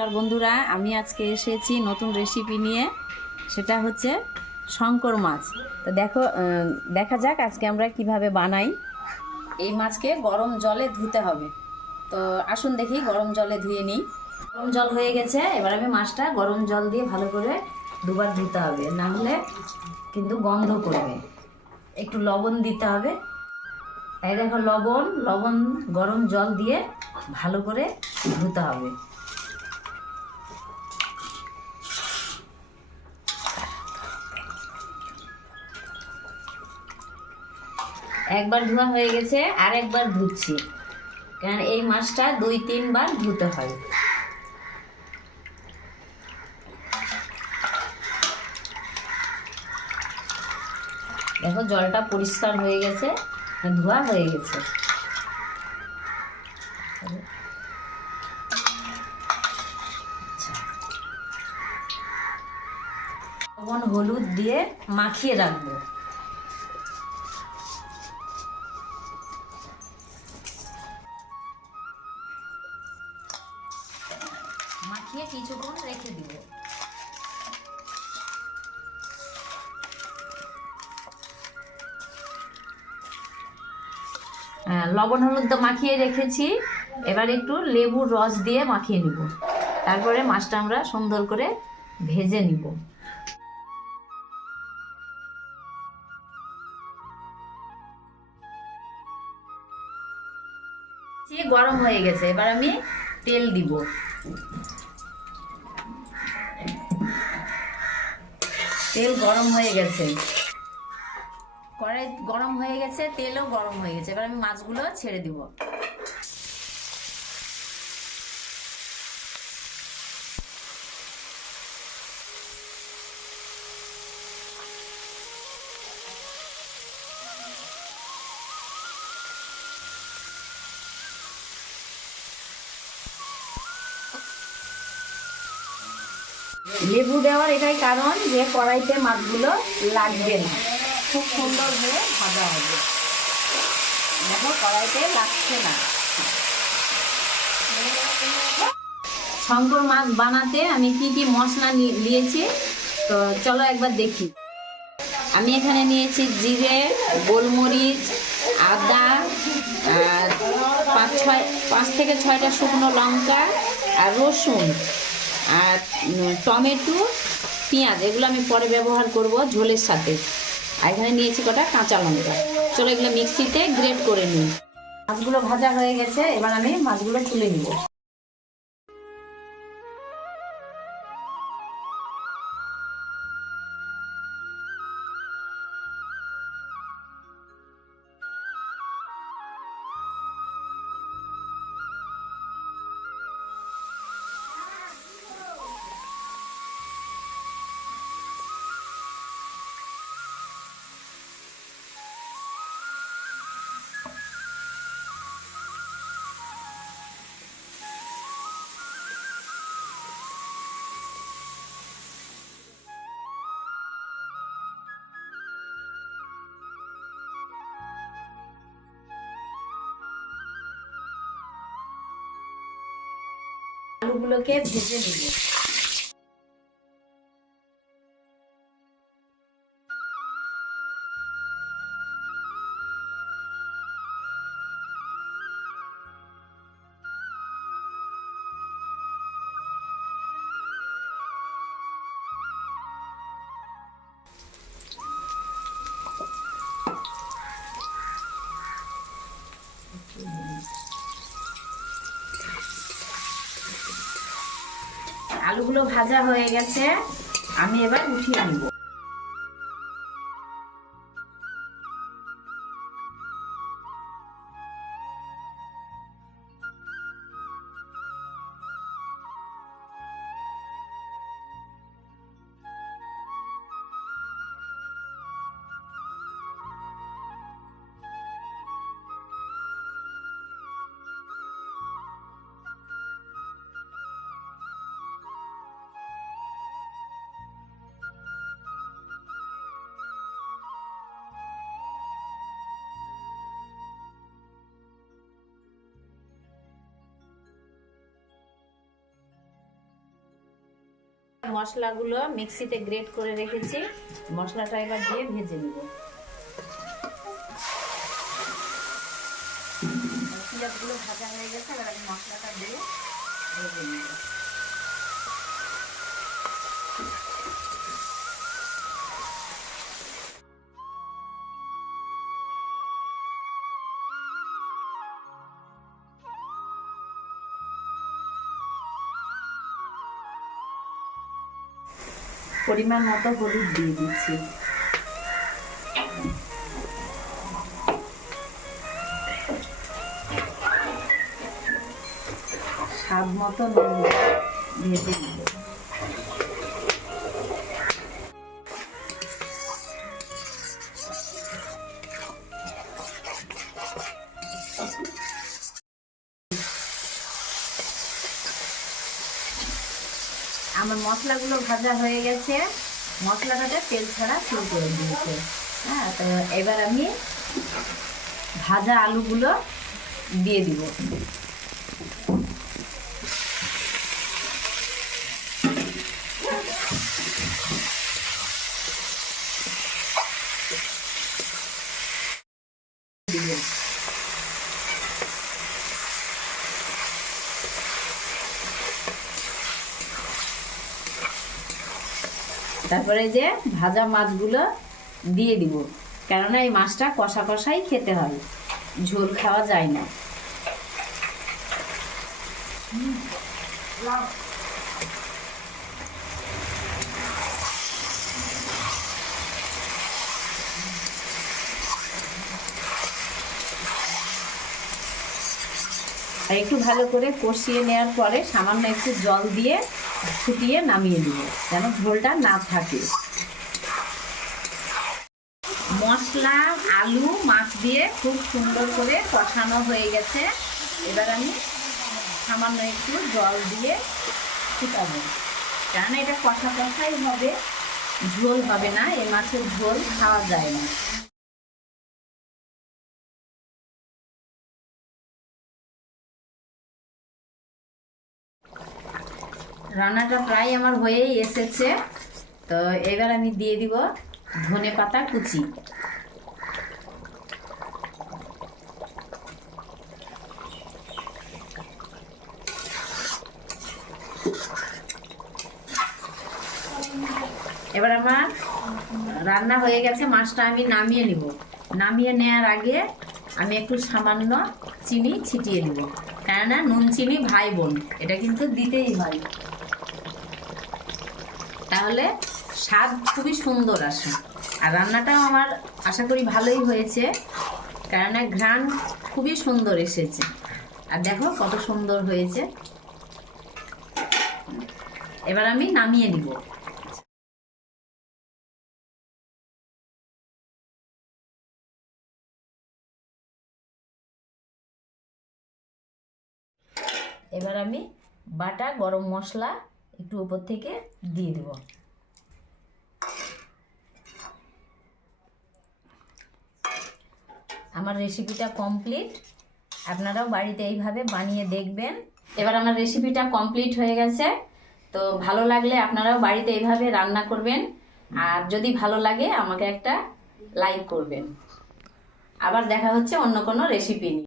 নমস্কার বন্ধুরা, আমি আজকে এসেছি নতুন রেসিপি নিয়ে। সেটা হচ্ছে শঙ্কর মাছ। তো দেখা যাক আজকে আমরা কিভাবে বানাই। এই মাছকে গরম জলে ধুতে হবে। তো আসুন দেখি, গরম জলে ধুয়ে নিই। গরম জল হয়ে গেছে, এবার আমি মাছটা গরম জল দিয়ে ভালো করে দুবার ধুতে হবে, না হলে কিন্তু গন্ধ করবে। একটু লবণ দিতে হবে। এই দেখো, লবণ গরম জল দিয়ে ভালো করে ধুতে হবে। একবার ধোয়া হয়ে গেছে, আর একবার ধুচ্ছি, কারণ এই মাছটা 2-3 বার ধুতে হয়। দেখো, জলটা পরিষ্কার হয়ে গেছে, ধোয়া হয়ে গেছে। লবণ হলুদ দিয়ে মাখিয়ে রাখবো। মাখিয়ে কিছুক্ষণ রেখে দিব। লবণ হলুদ তো মাখিয়ে রেখেছি, এবার একটু লেবুর রস দিয়ে মাখিয়ে নিব। তারপরে মাছটা আমরা সুন্দর করে ভেজে নিব। গরম হয়ে গেছে, এবার আমি তেল দিব। তেল গরম হয়ে গেছে, কড়াই গরম হয়ে গেছে, তেলও গরম হয়ে গেছে। এবার আমি মাছগুলো ছেড়ে দিব। লেবু দেওয়ার এটাই কারণ যে কড়াইতে মাছগুলো লাগবে না, খুব সুন্দর হয়ে ভাজা হবে। দেখো, কড়াইতে লাগছে না। শঙ্কর মাছ বানাতে আমি কি কি মশলা নিয়েছি, তো চলো একবার দেখি। আমি এখানে নিয়েছি জিরে, গোলমরিচ, আদা, আর 5-6টা শুকনো লঙ্কা, আর রসুন, আর টমেটো, পেঁয়াজ। এগুলো আমি পরে ব্যবহার করব ঝোলের সাথে। আর এখানে নিয়েছি কটা কাঁচা লঙ্কা। চলো এগুলো মিক্সিতে গ্রেট করে নিই। মাছগুলো ভাজা হয়ে গেছে, এবার আমি মাছগুলো তুলে নিব। আলুগুলোকে ভেজে নিব। আলুগুলো ভাজা হয়ে গেছে, আমি এবার উঠিয়ে নিব। মশলাগুলো মিক্সিতে গ্রেট করে রেখেছি, মশলাটা এবার দিয়ে ভেজে নেব। পেঁয়াজগুলো ভাজা হয়ে গেছে, এবার আমি মশলাটা দিয়ে ভেজে নেব। পরিমাণ মতো হলুদ দিয়ে দিচ্ছি। স্বাদ মতো নুন ভেজে দিব। আমার মশলাগুলো ভাজা হয়ে গেছে, মশলাটাতে তেল ছাড়া শুরু করে দিয়েছে। হ্যাঁ, তো এবার আমি ভাজা আলুগুলো দিয়ে দিব। তারপরে যে ভাজা মাছগুলো দিয়ে দিব, কেননা এই মাছটা কষা কষাই খেতে হয়, ঝোল খাওয়া যায় না। আর একটু ভালো করে কষিয়ে নেওয়ার পরে সামান্য একটু জল দিয়ে ফুটিয়ে নামিয়ে দিব, যেন ঝোলটা না থাকে। মশলা, আলু, মাছ দিয়ে খুব সুন্দর করে কষানো হয়ে গেছে। এবার আমি সামান্য একটু জল দিয়ে ফুটাবো, কারণ এটা কষা কষাই হবে, ঝোল হবে না। এই মাছের ঝোল খাওয়া যায় না। রান্নাটা প্রায় আমার হয়েই এসেছে, তো এবার আমি দিয়ে দিব ধনেপাতা কুচি। এবার আমার রান্না হয়ে গেছে, মাছটা আমি নামিয়ে নিব। নামিয়ে নেওয়ার আগে আমি একটু সামান্য চিনি ছিটিয়ে দিব, কেননা নুন চিনি ভাই বোন, এটা কিন্তু দিতেই হয়, তাহলে স্বাদ খুবই সুন্দর আসে। আর রান্নাটাও আমার আশা করি ভালোই হয়েছে, কেননা ঘ্রাণ খুবই সুন্দর এসেছে। আর দেখো কত সুন্দর হয়েছে। এবার আমি নামিয়ে দিব। এবার আমি বাটা গরম মশলা একটু উপর থেকে দিয়ে দেব। আমার রেসিপিটা কমপ্লিট, আপনারাও বাড়িতে এইভাবে বানিয়ে দেখবেন। এবার আমার রেসিপিটা কমপ্লিট হয়ে গেছে, তো ভালো লাগলে আপনারাও বাড়িতে এইভাবে রান্না করবেন। আর যদি ভালো লাগে আমাকে একটা লাইক করবেন। আবার দেখা হচ্ছে অন্য কোনো রেসিপি নিয়ে।